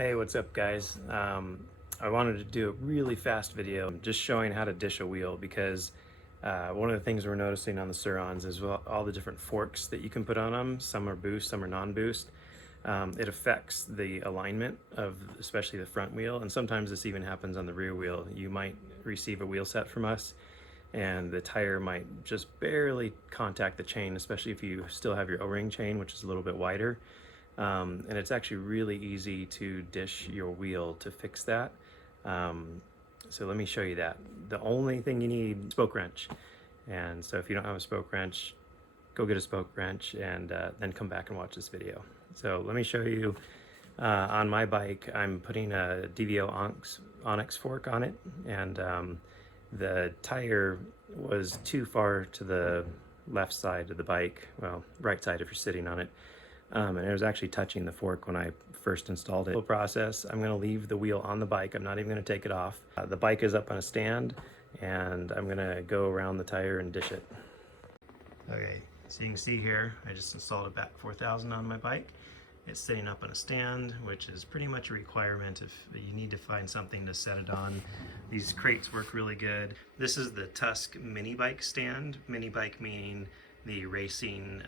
Hey, what's up guys? I wanted to do a really fast video just showing how to dish a wheel because one of the things we're noticing on the Surrons is all the different forks that you can put on them. Some are boost, some are non-boost. It affects the alignment of especially the front wheel, and sometimes this even happens on the rear wheel. You might receive a wheel set from us and the tire might just barely contact the chain, especially if you still have your O-ring chain, which is a little bit wider. And it's actually really easy to dish your wheel to fix that. So let me show you that. The only thing you need is a spoke wrench. And so if you don't have a spoke wrench, go get a spoke wrench and then come back and watch this video. So let me show you. On my bike, I'm putting a DVO Onyx fork on it, and the tire was too far to the left side of the bike, well, right side if you're sitting on it. And it was actually touching the fork when I first installed it. Process, I'm going to leave the wheel on the bike. I'm not even going to take it off. The bike is up on a stand, and I'm going to go around the tire and dish it. Okay, so you can see here, I just installed a BAT 4000 on my bike. It's sitting up on a stand, which is pretty much a requirement if you need to find something to set it on. These crates work really good. This is the Tusk mini bike stand. Mini bike meaning the racing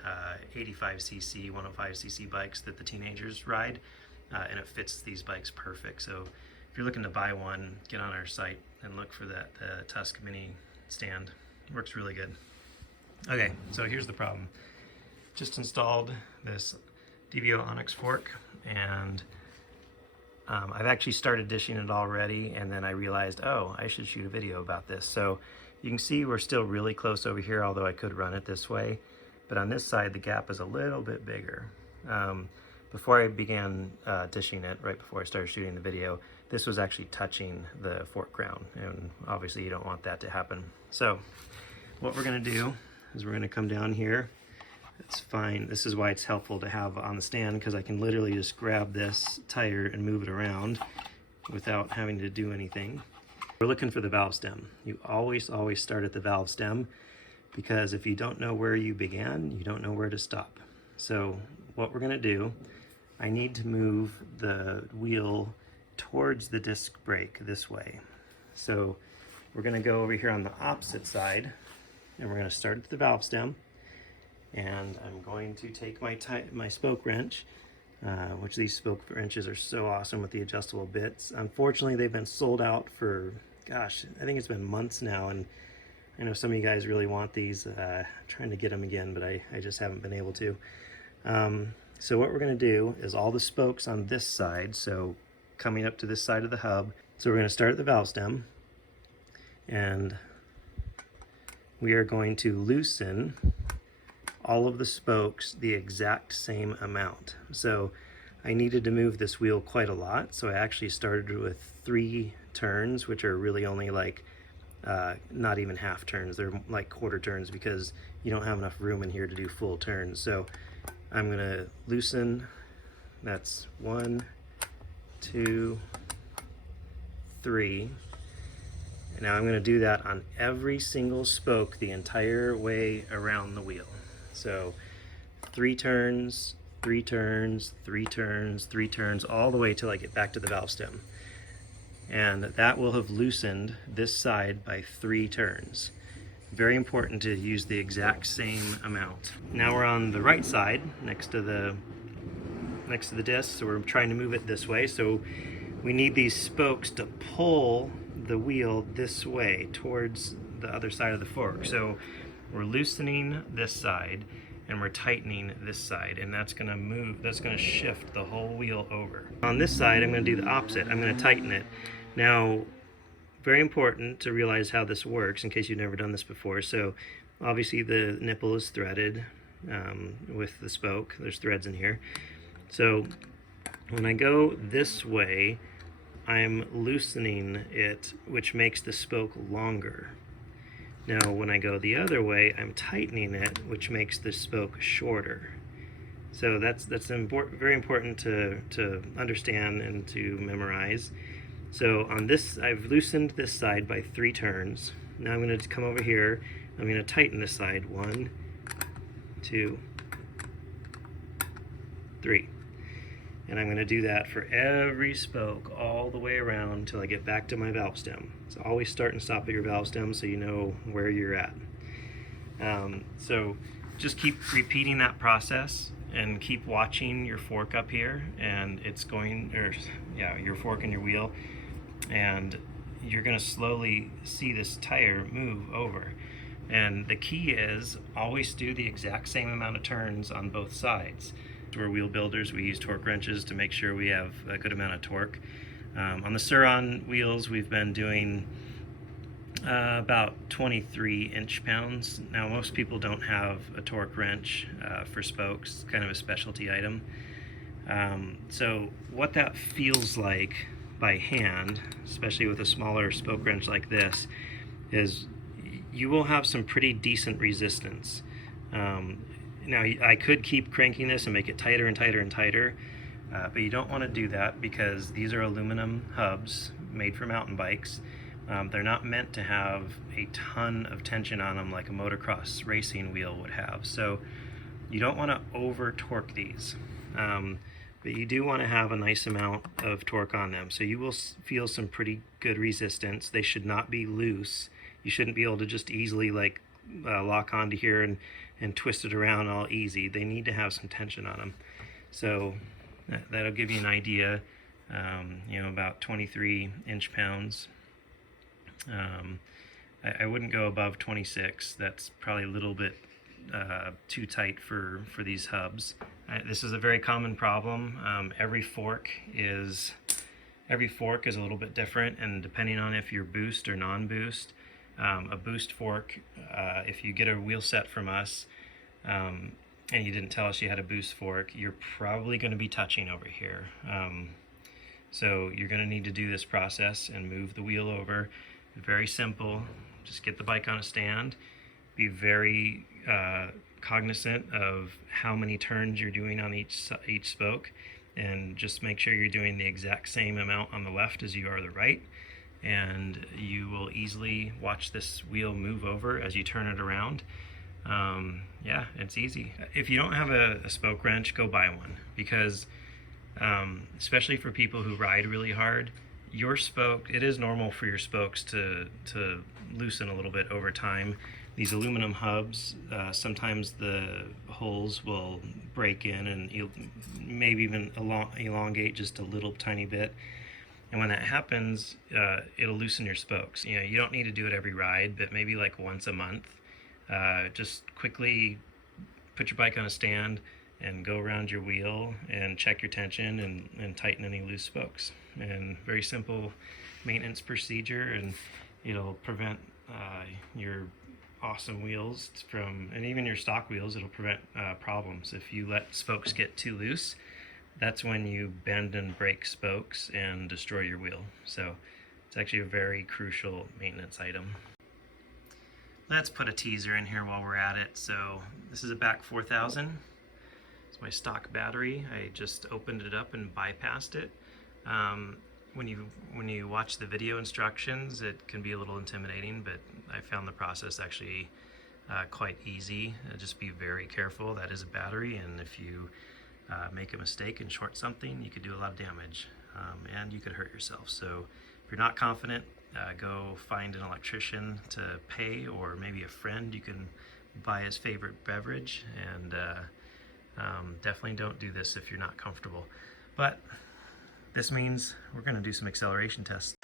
85cc, 105cc bikes that the teenagers ride, and it fits these bikes perfect. So if you're looking to buy one, get on our site and look for that Tusk mini stand. It works really good. Okay, so here's the problem. Just installed this DVO Onyx fork, and I've actually started dishing it already, and then I realized, oh, I should shoot a video about this. So you can see we're still really close over here, although I could run it this way. But on this side, the gap is a little bit bigger. Before I began dishing it, right before I started shooting the video, this was actually touching the fork crown, and obviously you don't want that to happen. So what we're gonna do is we're gonna come down here. It's fine. This is why it's helpful to have on the stand, because I can literally just grab this tire and move it around without having to do anything. We're looking for the valve stem. You always start at the valve stem, because if you don't know where you began, you don't know where to stop. So what we're going to do, I need to move the wheel towards the disc brake this way. So we're going to go over here on the opposite side, and we're going to start at the valve stem. And I'm going to take my spoke wrench, which these spoke wrenches are so awesome with the adjustable bits. Unfortunately, they've been sold out for, gosh, I think it's been months now, and I know some of you guys really want these. Trying to get them again, but I just haven't been able to. So what we're going to do is all the spokes on this side, so coming up to this side of the hub. So we're going to start at the valve stem, and we are going to loosen all of the spokes the exact same amount. So I needed to move this wheel quite a lot, so I actually started with 3 turns, which are really only like not even half turns. They're like quarter turns, because you don't have enough room in here to do full turns. So I'm gonna loosen. That's 1, 2, 3. And now I'm gonna do that on every single spoke the entire way around the wheel. So 3 turns, 3 turns, 3 turns, 3 turns, all the way till I get back to the valve stem. And that will have loosened this side by 3 turns. Very important to use the exact same amount. Now we're on the right side, next to the disc, so we're trying to move it this way. So we need these spokes to pull the wheel this way towards the other side of the fork. So we're loosening this side and we're tightening this side, and that's gonna move, that's gonna shift the whole wheel over. On this side, I'm gonna do the opposite. I'm gonna tighten it. Now, very important to realize how this works in case you've never done this before. So obviously the nipple is threaded with the spoke. There's threads in here. So when I go this way, I'm loosening it, which makes the spoke longer. Now when I go the other way, I'm tightening it, which makes the spoke shorter. So that's very important to understand and to memorize. So on this, I've loosened this side by 3 turns. Now I'm going to come over here. I'm going to tighten this side. 1, 2, 3. And I'm going to do that for every spoke all the way around until I get back to my valve stem. So always start and stop at your valve stem so you know where you're at. So just keep repeating that process and keep watching your fork up here, and it's going, or yeah, your fork and your wheel, and you're going to slowly see this tire move over. And the key is always do the exact same amount of turns on both sides. We're wheel builders, we use torque wrenches to make sure we have a good amount of torque. On the Surron wheels, we've been doing about 23 inch-pounds. Now most people don't have a torque wrench for spokes, kind of a specialty item. So what that feels like by hand, especially with a smaller spoke wrench like this, is you will have some pretty decent resistance. Now I could keep cranking this and make it tighter and tighter and tighter, but you don't want to do that because these are aluminum hubs made for mountain bikes. They're not meant to have a ton of tension on them like a motocross racing wheel would have. So you don't want to over torque these, but you do want to have a nice amount of torque on them. So you will feel some pretty good resistance. They should not be loose. You shouldn't be able to just easily like lock onto here and twist it around all easy. They need to have some tension on them. So that'll give you an idea, about 23 inch-pounds. I wouldn't go above 26. That's probably a little bit too tight for these hubs. This is a very common problem. Every fork is a little bit different, and depending on if you're boost or non-boost, a boost fork, if you get a wheel set from us and you didn't tell us you had a boost fork, you're probably going to be touching over here. So you're going to need to do this process and move the wheel over. Very simple. Just get the bike on a stand. Be very cognizant of how many turns you're doing on each spoke, and just make sure you're doing the exact same amount on the left as you are the right, and you will easily watch this wheel move over as you turn it around. Yeah, it's easy. If you don't have a spoke wrench, go buy one, because especially for people who ride really hard, your spoke, it is normal for your spokes to loosen a little bit over time. These aluminum hubs, sometimes the holes will break in and maybe even elongate just a little tiny bit. And when that happens, it'll loosen your spokes. You don't need to do it every ride, but maybe like once a month. Just quickly put your bike on a stand and go around your wheel and check your tension and tighten any loose spokes. And very simple maintenance procedure, and it'll prevent your awesome wheels from, and even your stock wheels, it'll prevent problems. If you let spokes get too loose, that's when you bend and break spokes and destroy your wheel. So it's actually a very crucial maintenance item. Let's put a teaser in here while we're at it. So this is a BAC 4000. It's my stock battery. I just opened it up and bypassed it. When you watch the video instructions, it can be a little intimidating, but I found the process actually quite easy. Just be very careful. That is a battery, and if you make a mistake and short something, you could do a lot of damage, and you could hurt yourself. So if you're not confident, go find an electrician to pay, or maybe a friend you can buy his favorite beverage, and definitely don't do this if you're not comfortable. But this means we're going to do some acceleration tests.